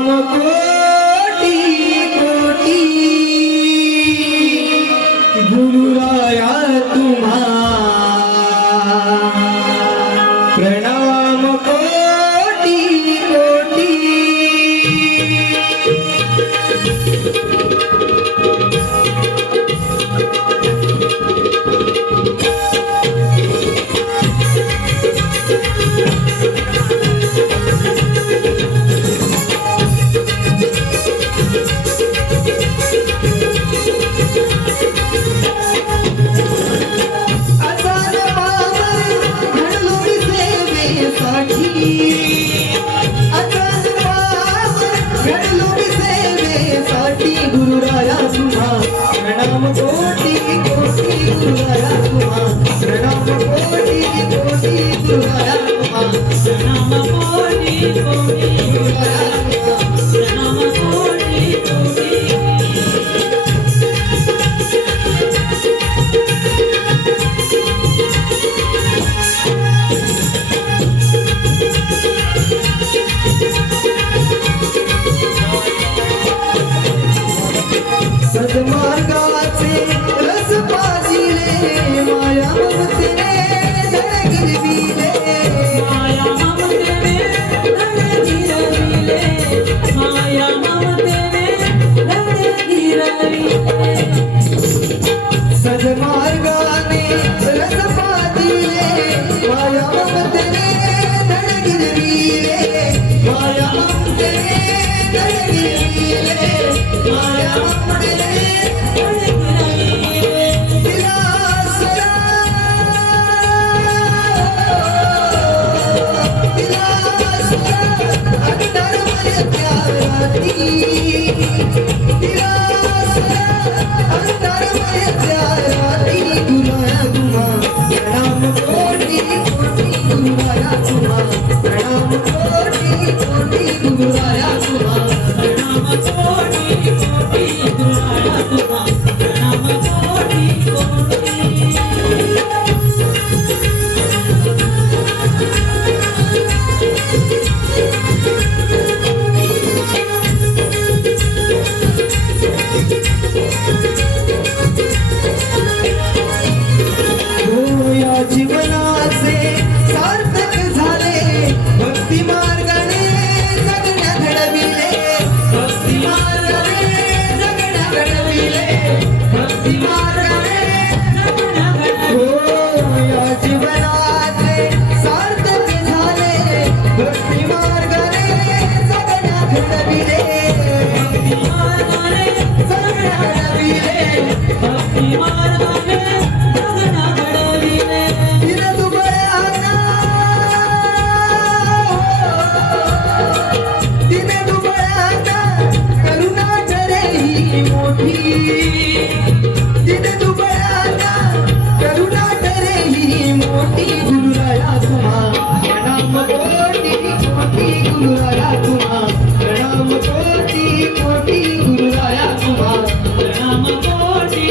uma coisa. सन्मार्गाचे కోటి గురుల రాకుమా ప్రణామ కోటి కోటి గురుల రాకుమా ప్రణామ కోటి కోటి గురుల రాకుమా ప్రణామ కోటి